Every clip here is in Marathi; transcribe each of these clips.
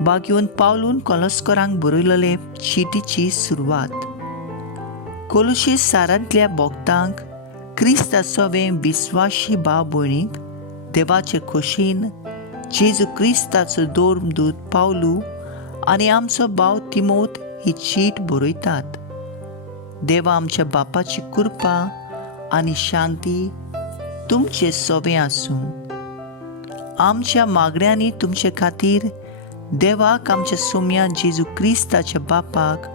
बागेवन पावलून कोलोस्करांक बरयलेले चिटीची सुरवात. कोलोशी शारांतल्या भोगतांक क्रिस्ताचोवे विस्वाशी भाव भयणीक देवाचे खोशेन जेजू क्रिस्ताचो दोर्मदूत पावलू आनी आमचो भाव तिमोथ ही चीट बरयतात. देवा आमच्या बापाची कृपा आनी शांती तुमचे सोबे आसूं. आमच्या मागण्यांनी तुमचे खातीर देवाक आमच्या सोम्या जेजू क्रिस्ताच्या बापाक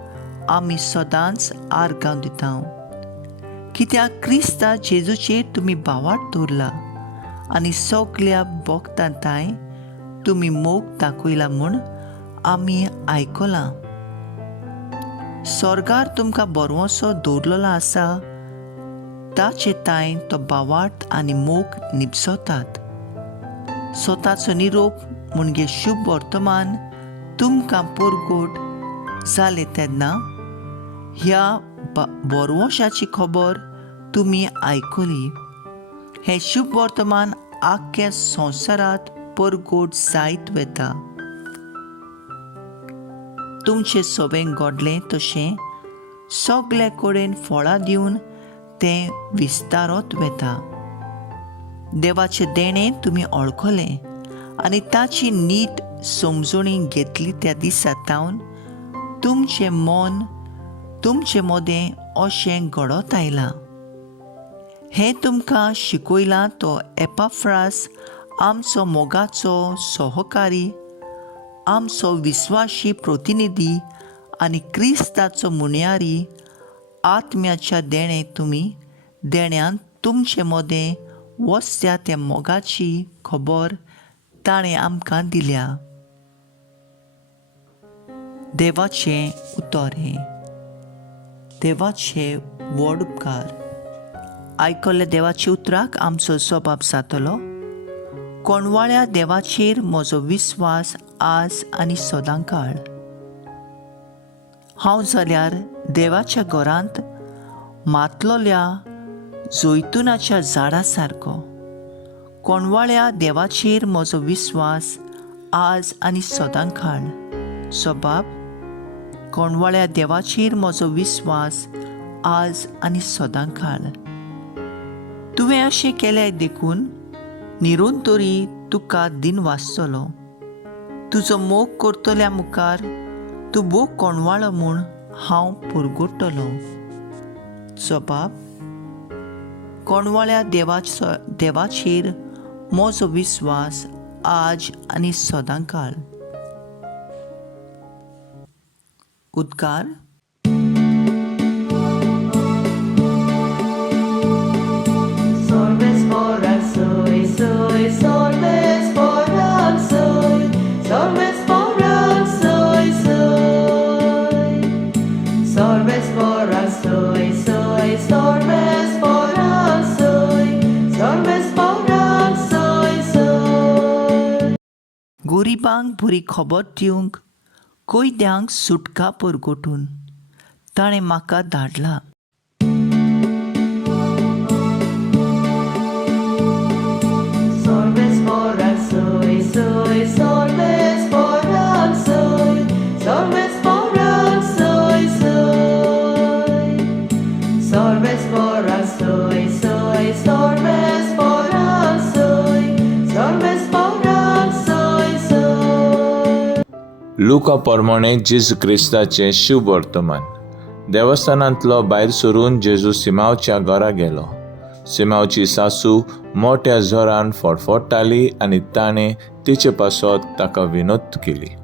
आमी सदांच आर्गां दिता. कित्याक क्रिस्ता जेजूचेर तुमी भावार्थ दवरला आनी सगल्या भोगतांताय तुमी मोग दाखयला म्हूण आमी आयकलां. स्वर्गार तुमकां बरवोसो दवरलेलो आसा ताचे ताय तो भावार्थ आनी मोग निपजोतात. स्वताचो निरोप म्हणजे शुभ वर्तमान तुमकां परगोट जाले तेन्ना ह्या बरवोशाची खबर तुमी आयकली. हें शुभ वर्तमान आख्ख्या संवसारांत परगोट जायत वेता. तुमचे सोबें घडलें तशें सगळे कडेन फळां दिवन तें विस्तारत वेता. देवाचें देणें तुमी ओळखलें आनी ताची नीट समजणी घेतली त्या दिसा तावन तुमचें मन तुमचे मोदें अशें घडत आयलां. हें तुमकां शिकयलां तो एपाफ्रास आमचो मोगाचो सहकारी, आमचो विस्वाशी प्रतिनिधी आनी क्रिस्ताचो मुन्यारी. आत्म्याच्या देण्यांत तुमचे मोदें वसत्या त्या मोगाची खबर ताणें आमकां दिल्या. देवाचें उतोरें. देवाचे व्हड उपकार. आयकल्ल्या देवाच्या उतराक आमचो जबाब जातलो. कोणवाळ्या देवाचेर म्हजो विस्वास आज आनी सदांकाळ. हांव जाल्यार देवाच्या घरांत मातलोल्या जैतुनाच्या झाडा सारको. कोणवाळ्या देवाचेर म्हजो विस्वास आज आनी सदांकाळ. जबाब. कोणवाळ्या देवाचेर म्हजो विस्वास आज आनी सदांकाळ. तुवें अशें केलें देखून निरंतरी तुका दिन वाचतलो. तुजो मोग करतल्या मुखार तूं भोग कोणवाळो म्हूण हांव पुरगोडटलो. जबाब. कोणवाळ्या देवाचेर म्हजो विस्वास आज आनी सदांकाळ. उद्गार. Sorbes foran soy, soy, sorbes foran soy, sorbes foran soy, soy. Sorbes foran soy, soy, sorbes foran soy, sorbes foran soy, soy. गोरिबांक बरी खबर दिवंक कोयद्यांक सुटका परगोटून ताणें म्हाका धाडला. Sorbes foran soy, soy, sorbes foran soy, sorbes foran soy, soy. Sorbes foran soy, soy, sorbes foran soy, sorbes foran soy, soy. लुका प्रमाणे जेजू क्रिस्ताचें शुभ वर्तमान. देवस्थानांतलो भायर सरून जेजू सिमावच्या घरा गेलो. सिमावची सासू मोठ्या जोरान फडफडटाली आनी ताणें तिचे पासत ताका विनोद केली.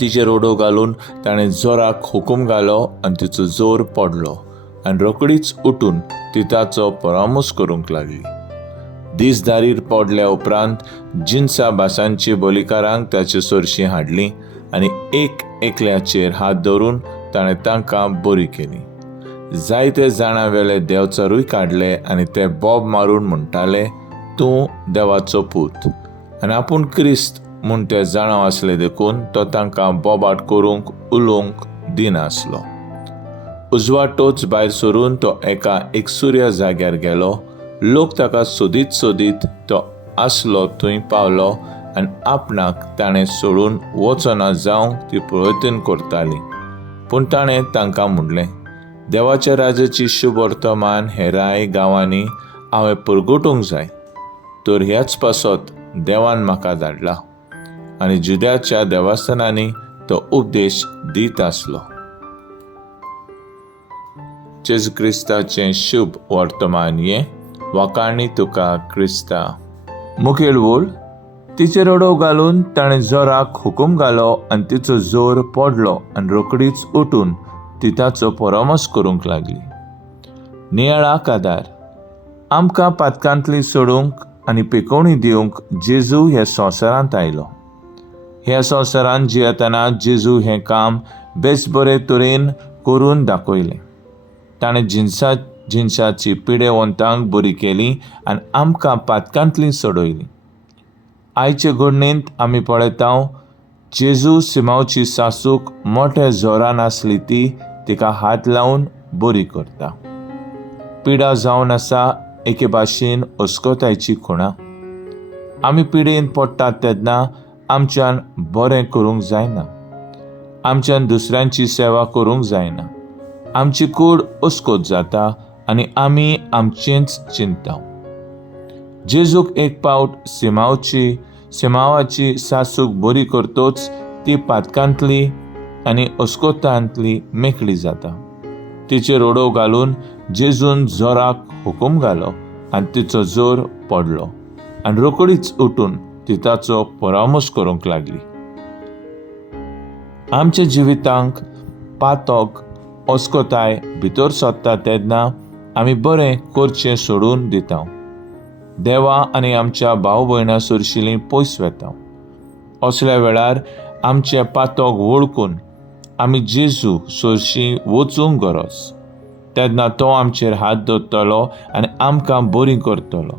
तिचेर ओडो घालून ताणें जोराक हुकूम घालो आनी तिचो जोर पडलो आनी रोकडीच उठून ती ताचो परामोस करूंक लागली. दीसधारीर पडल्या उपरांत जिन्सा भासांची बोलिकारांक ताचे सोरशीं हाडलीं आनी एक एकल्याचेर हात दवरून ताणें तांकां बरी केली. जायते जाणां वेले देंवचारूय काडले आनी ते बोब मारून म्हणटाले, तूं देवाचो पूत. आनी आपूण क्रिस्त म्हूण ते जाणव आसले देखून तो तांकां बोबाट करूंक उलोवंक दिनासलो. उजवाटोच भायर सरून तो एका एकसुर्या जाग्यार गेलो. लोक ताका सोदीत सोदीत तो आसलो थंय पावलो आनी आपणाक ताणें सोडून वचना जावं ती पळयतून करताली. पूण ताणें तांकां म्हणलें, देवाच्या राजाची शुभ वर्तमान हेराय गांवांनी हांवें परगटूंक जाय. तर ह्याच पासत देवान म्हाका धाडला. आनी जुद्याच्या देवस्थानांनी तो उपदेश दीत आसलो. जेजू क्रिस्ताचें शुभ वर्तमान हें वाकाणी तुका क्रिस्ता. मुखेल वोळ. तिचेर रडो घालून ताणें जोराक हुकूम घालो आनी तिचो जोर पडलो आनी रोखडीच उठून ती ताचो परामर्श करूंक लागली. नियाळाक आदार. आमकां पातकांतली सोडूंक आनी पिकोवणी दिवंक जेजू ह्या संवसारांत आयलो. ह्या संवसारांत जियेतना जेजू हें काम बेस बरे तरेन करून दाखयलें. ताणें जिन्साची पिडेवंतांक बरी केली आनी आमकां पातकांतली सोडयली. आयचे घडणेंत आमी पळयतांव जेजू सिमावची सासूक मोठ्या जोरान आसली ती तिका हात लावन बरी करता. पिडा जावन आसा एके भाशेन अस्कोतायची खुणां. आमी पिडेन पडटात तेन्ना आमच्यान बरें करूंक जायना. आमच्यान दुसऱ्यांची सेवा करूंक जायना. आमची कूड अस्कोत जाता आनी आमी आमचेंच चिंतता. जेजूक एक पावट सिमावाची सासूक बरी करतोच ती पातकांतली आनी अस्कोतांतली मेकळी जाता. तिचेर रडो घालून जेजून जोराक हुकूम घालो आनी तिचो जोर पडलो आनी रोखडीच उठून ती ताचो परामर्श करूंक लागली. आमच्या जिवितांक पातक अस्कोताय भितर सोदता तेन्ना आमी बरें करचें सोडून दिता. देवा आनी आमच्या भाव भयणां सुरशिलीं पयस वेता. असल्या वेळार आमचें पातक वळखून आमी जेजू सुरशीं वचूंक गरज. तेन्ना तो आमचेर हात दवरतलो आनी आमकां बरीं करतलो.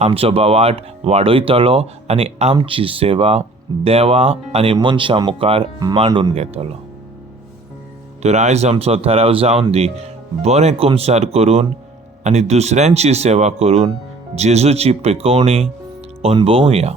आमचो बावाट वाडयतलो आनी आमची सेवा देवा आनी मनशां मुखार मांडून घेतलो. तर आयज आमचो थाराव जावन दी बरें कुमसार करून आनी दुसऱ्यांची सेवा करून जेजूची पिकोवणी अणभवुया.